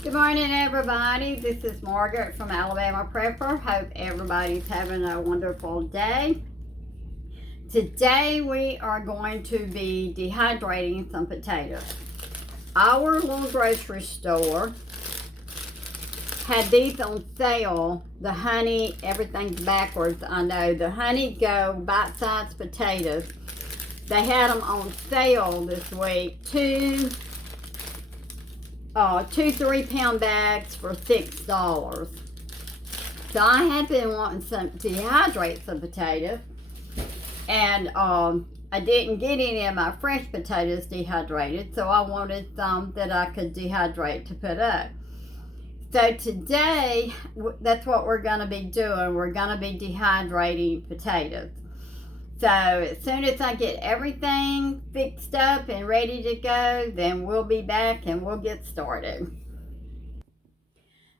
Good morning, everybody. This is Margaret from Alabama Prepper. Hope everybody's having a wonderful day. Today we are going to be dehydrating some potatoes. Our little grocery store had these on sale. The honey, everything's backwards, I know. The Honey Go bite-sized potatoes. They had them on sale this week. Two 3-pound bags for $6. So I had been wanting to dehydrate some potatoes, and I didn't get any of my fresh potatoes dehydrated, so I wanted some that I could dehydrate to put up. So today, that's what we're going to be doing. We're going to be dehydrating potatoes. So as soon as I get everything fixed up and ready to go, then we'll be back and we'll get started.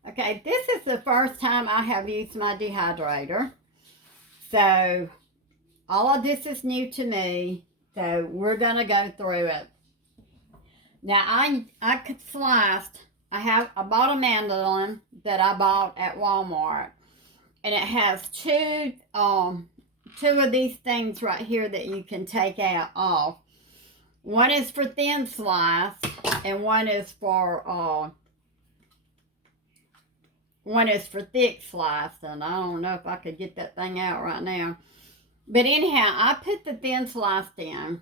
Okay, this is the first time I have used my dehydrator. So all of this is new to me. So we're going to go through it. Now I could sliced. I bought a mandolin that I bought at Walmart. And it has two of these things right here that you can take out off. One is for thin slice, and one is for thick slice. And I don't know if I could get that thing out right now. But anyhow, I put the thin slice in,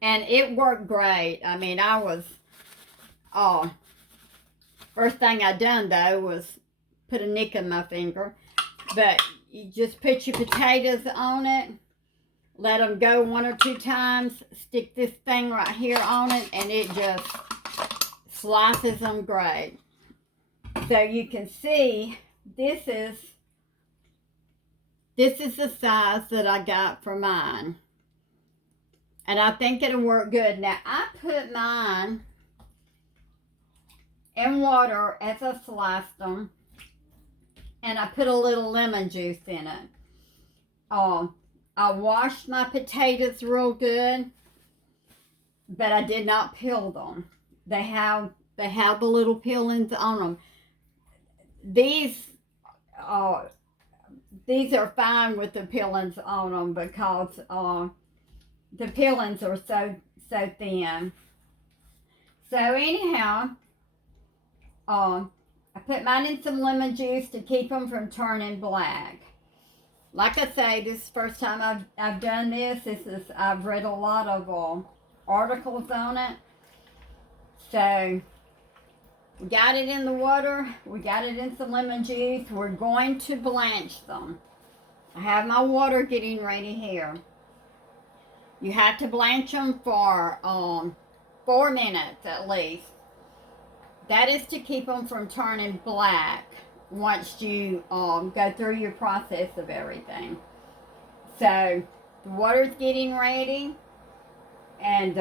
and it worked great. I mean, first thing I done though was put a nick in my finger, but you just put your potatoes on it, let them go 1 or 2 times, stick this thing right here on it, and it just slices them great. So you can see this is the size that I got for mine. And I think it'll work good. Now I put mine in water as I sliced them. And I put a little lemon juice in it. I washed my potatoes real good, but I did not peel them. They have the little peelings on them. These are fine with the peelings on them because the peelings are so thin. So anyhow, I put mine in some lemon juice to keep them from turning black. Like I say, this is the first time I've done this. I've read a lot of articles on it. So we got it in the water. We got it in some lemon juice. We're going to blanch them. I have my water getting ready here. You have to blanch them for 4 minutes at least. That is to keep them from turning black once you go through your process of everything. So the water's getting ready, and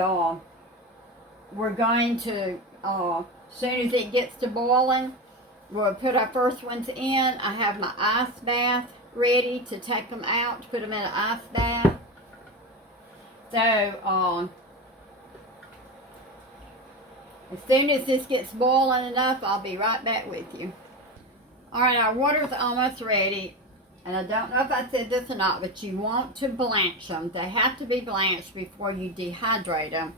we're going to, as soon as it gets to boiling, we'll put our first ones in. I have my ice bath ready to take them out, to put them in an ice bath. So as soon as this gets boiling enough, I'll be right back with you. Alright, our water's almost ready. And I don't know if I said this or not, but you want to blanch them. They have to be blanched before you dehydrate them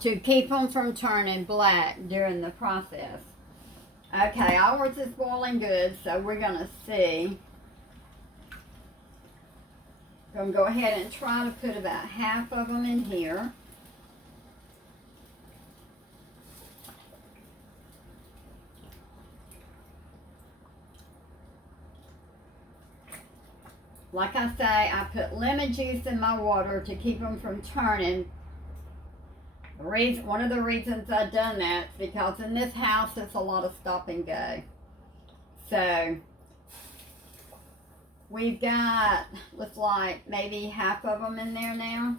to keep them from turning black during the process. Okay, ours is boiling good, so we're going to see. I'm going to go ahead and try to put about half of them in here. Like I say, I put lemon juice in my water to keep them from turning. One of the reasons I've done that is because in this house there's a lot of stop and go. So we've got, looks like maybe half of them in there now.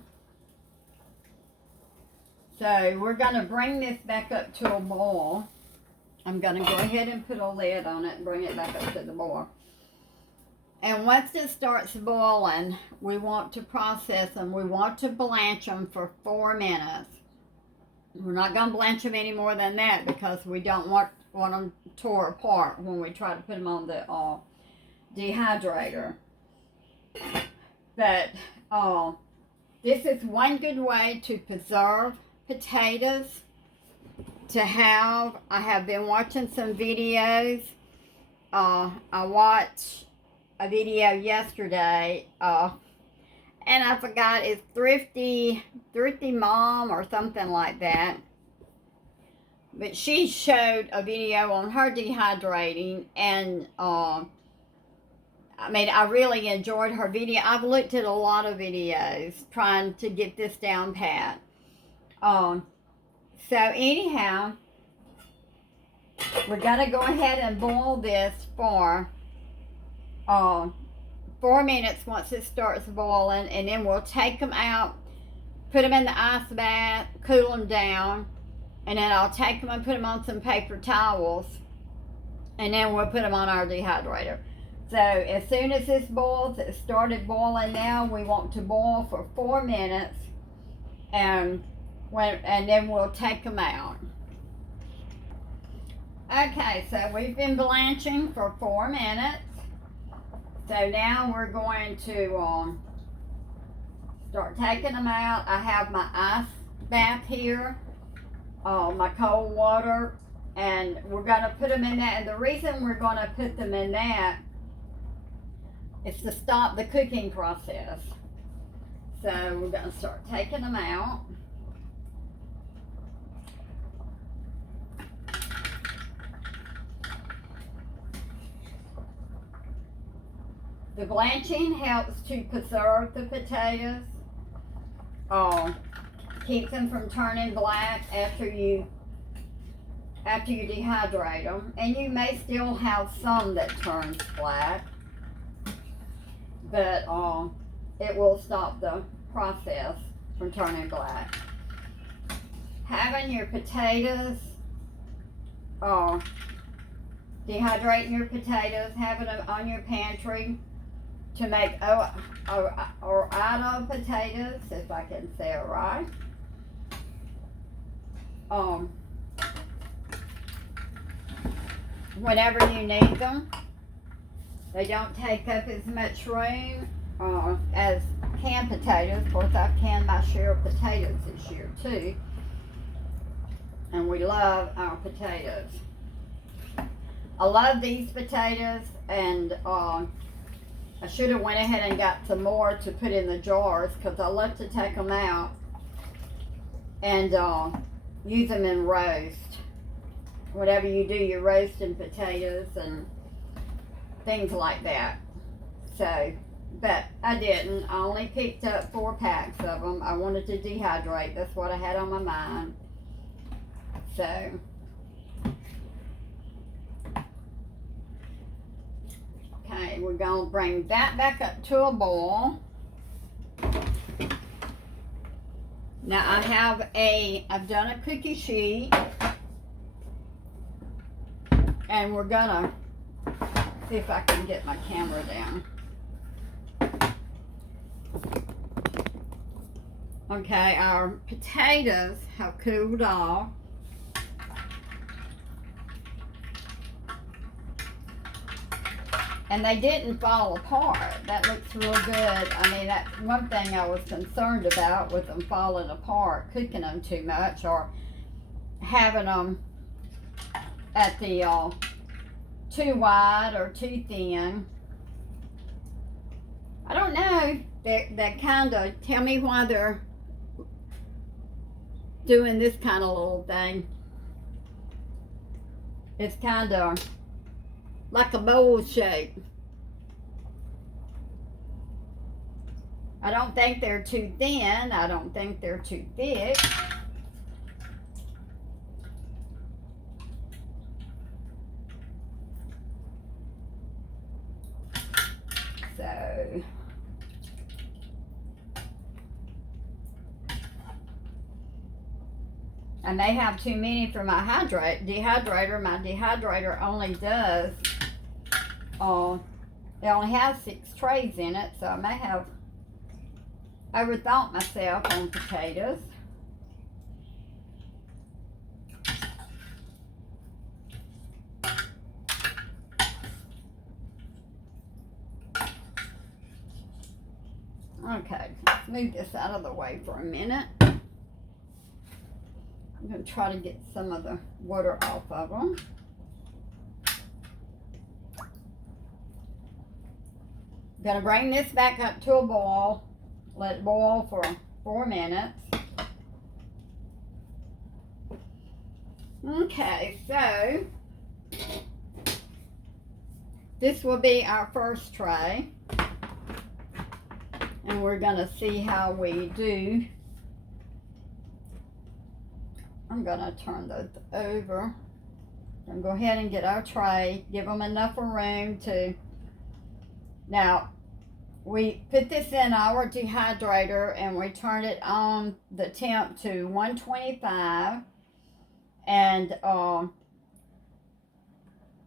So we're going to bring this back up to a boil. I'm going to go ahead and put a lid on it and bring it back up to the boil. And once it starts boiling, we want to process them. We want to blanch them for 4 minutes. We're not going to blanch them any more than that because we don't want them tore apart when we try to put them on the dehydrator. But this is one good way to preserve potatoes to have. I have been watching some videos. I watched a video yesterday, and I forgot, it's Thrifty Mom or something like that. But she showed a video on her dehydrating, and I really enjoyed her video. I've looked at a lot of videos trying to get this down pat. So anyhow, we're going to go ahead and boil this for 4 minutes once it starts boiling, and then we'll take them out, put them in the ice bath, cool them down, and then I'll take them and put them on some paper towels, and then we'll put them on our dehydrator. So as soon as this boils, it started boiling now, we want to boil for 4 minutes, and then we'll take them out. Okay, so we've been blanching for 4 minutes. So now we're going to start taking them out. I have my ice bath here, my cold water, and we're going to put them in that. And the reason we're going to put them in that is to stop the cooking process. So we're going to start taking them out. The blanching helps to preserve the potatoes. Keeps them from turning black after you dehydrate them. And you may still have some that turns black, but it will stop the process from turning black. Having your potatoes, dehydrating your potatoes, having them on your pantry to make or out of potatoes, if I can say it right. Whenever you need them, they don't take up as much room as canned potatoes. Of course, I've canned my share of potatoes this year too, and we love our potatoes. I love these potatoes, and I should have went ahead and got some more to put in the jars because I love to take them out and use them in roast. Whatever you do, you're roasting potatoes and things like that. So, but I didn't. I only picked up 4 packs of them. I wanted to dehydrate. That's what I had on my mind. So, okay, we're going to bring that back up to a boil. Now I've done a cookie sheet, and we're gonna see if I can get my camera down. Okay, our potatoes have cooled off. And they didn't fall apart. That looks real good. I mean, that's one thing I was concerned about with them falling apart, cooking them too much, or having them at the too wide or too thin. I don't know. They kind of tell me why they're doing this kind of little thing. It's kind of like a bowl shape. I don't think they're too thin. I don't think they're too thick. So, I may have too many for my dehydrator. My dehydrator only does, it only has 6 trays in it, so I may have overthought myself on potatoes. Okay, let's move this out of the way for a minute. I'm going to try to get some of the water off of them. I'm going to bring this back up to a boil. Let it boil for 4 minutes. Okay, so this will be our first tray. And we're going to see how we do. I'm going to turn those over. I'm going to go ahead and get our tray. Give them enough room to. Now, we put this in our dehydrator and we turn it on the temp to 125. And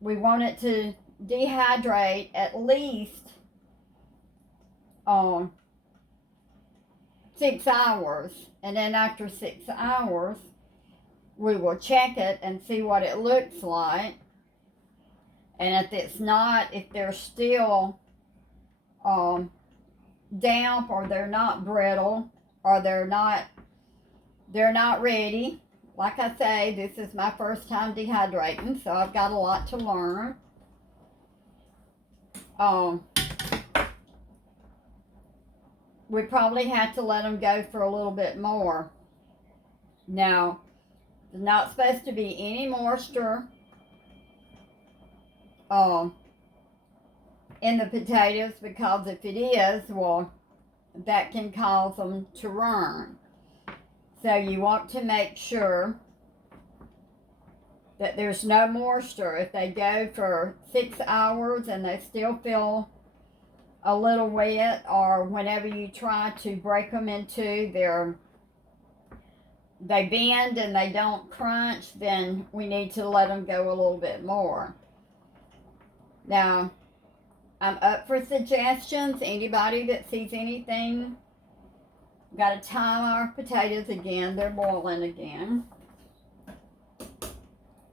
we want it to dehydrate at least 6 hours, and then after 6 hours we will check it and see what it looks like. And if it's not, if they're still damp, or they're not brittle, or they're not ready. Like I say, this is my first time dehydrating, so I've got a lot to learn. We probably have to let them go for a little bit more. Now, there's not supposed to be any moisture in the potatoes, because if it is, well, that can cause them to run. So you want to make sure that there's no moisture. If they go for 6 hours and they still feel a little wet, or whenever you try to break them into they bend and they don't crunch, then we need to let them go a little bit more. Now, I'm up for suggestions. Anybody that sees anything, got to time our potatoes again. They're boiling again.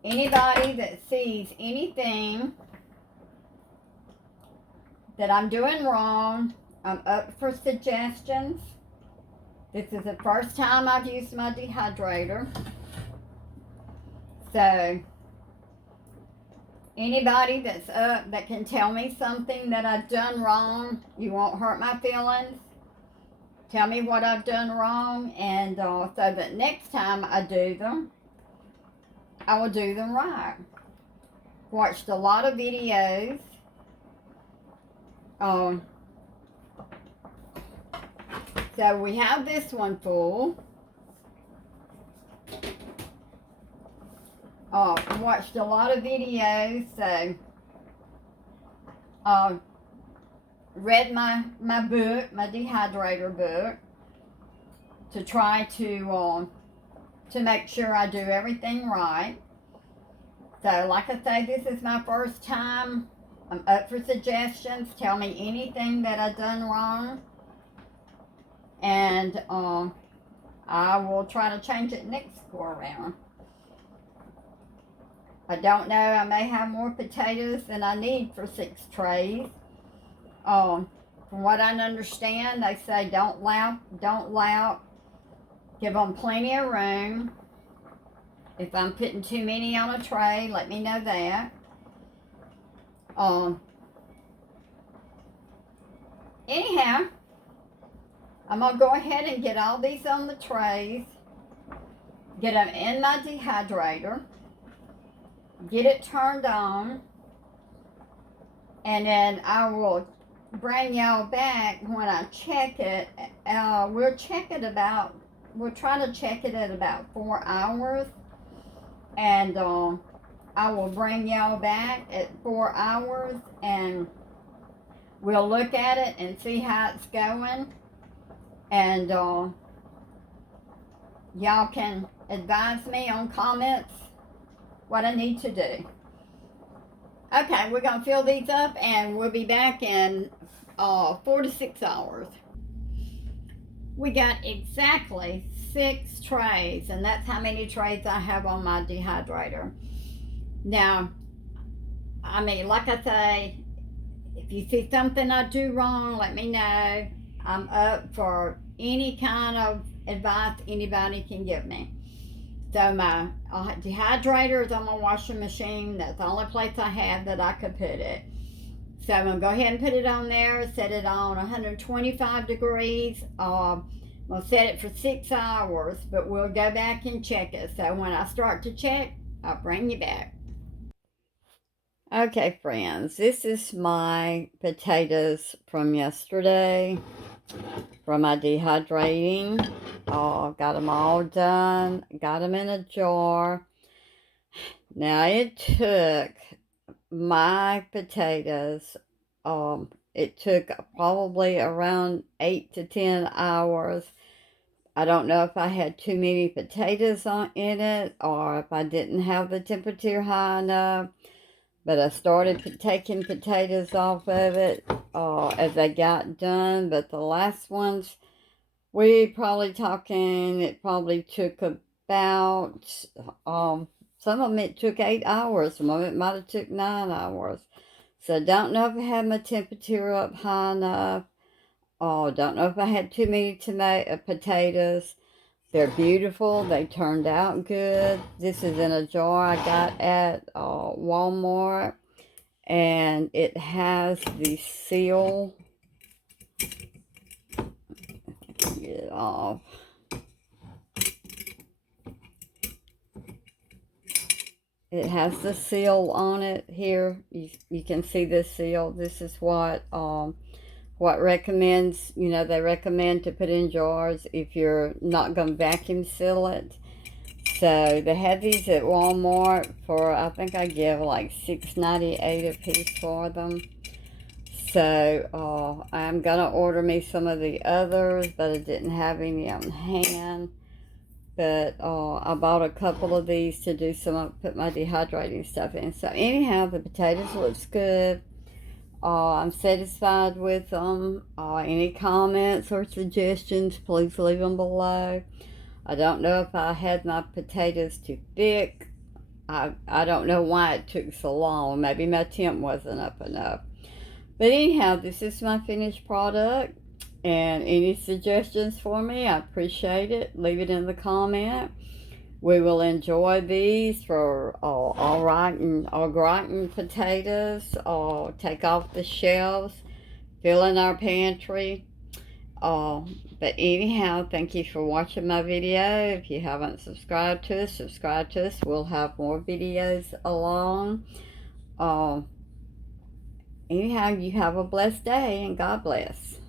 Anybody that sees anything that I'm doing wrong, I'm up for suggestions. This is the first time I've used my dehydrator. So, anybody that's up that can tell me something that I've done wrong, you won't hurt my feelings. Tell me what I've done wrong, and so that next time I do them, I will do them right. Watched a lot of videos. So we have this one full. Watched a lot of videos, so read my book, my dehydrator book, to try to make sure I do everything right. So like I say, this is my first time. I'm up for suggestions. Tell me anything that I've done wrong, and I will try to change it next go around. I don't know, I may have more potatoes than I need for 6 trays. From what I understand, they say don't lout. Give them plenty of room. If I'm putting too many on a tray, let me know that. Anyhow, I'm going to go ahead and get all these on the trays. Get them in my dehydrator. Get it turned on. And then I will bring y'all back when I check it. We'll try to check it at about 4 hours. And I will bring y'all back at 4 hours, and we'll look at it and see how it's going. And y'all can advise me on comments what I need to do. Okay, we're going to fill these up, and we'll be back in 4 to 6 hours. We got exactly 6 trays, and that's how many trays I have on my dehydrator. Now, I mean, like I say, if you see something I do wrong, let me know. I'm up for any kind of advice anybody can give me. So my dehydrator is on my washing machine. That's the only place I have that I could put it. So I'm going to go ahead and put it on there, set it on 125 degrees. We'll set it for 6 hours, but we'll go back and check it. So when I start to check, I'll bring you back. Okay, friends, this is my potatoes from yesterday from my dehydrating. Got them all done, got them in a jar. Now it took my potatoes, it took probably around 8 to 10 hours. I don't know if I had too many potatoes in it or if I didn't have the temperature high enough. But I started taking potatoes off of it as I got done. But the last ones, it probably took about, some of them it took 8 hours. Some of it might have took 9 hours. So I don't know if I had my temperature up high enough. Don't know if I had too many potatoes. They're beautiful. They turned out good. This is in a jar I got at Walmart. And it has the seal. Get it off. It has the seal on it here. You can see the seal. This is what recommends, they recommend to put in jars if you're not going to vacuum seal it. So they had these at Walmart for, I think I give like $6.98 a piece for them. So I'm going to order me some of the others, but I didn't have any on hand. But I bought a couple of these to do put my dehydrating stuff in. So anyhow, the potatoes looks good. I'm satisfied with them. Any comments or suggestions, please leave them below. I don't know if I had my potatoes too thick. I don't know why it took so long. Maybe my temp wasn't up enough. But anyhow, this is my finished product. And any suggestions for me, I appreciate it. Leave it in the comment. We will enjoy these for all gratin potatoes. Take off the shelves. Fill in our pantry. But anyhow, thank you for watching my video. If you haven't subscribed to us, subscribe to us. We'll have more videos along. Anyhow, you have a blessed day and God bless.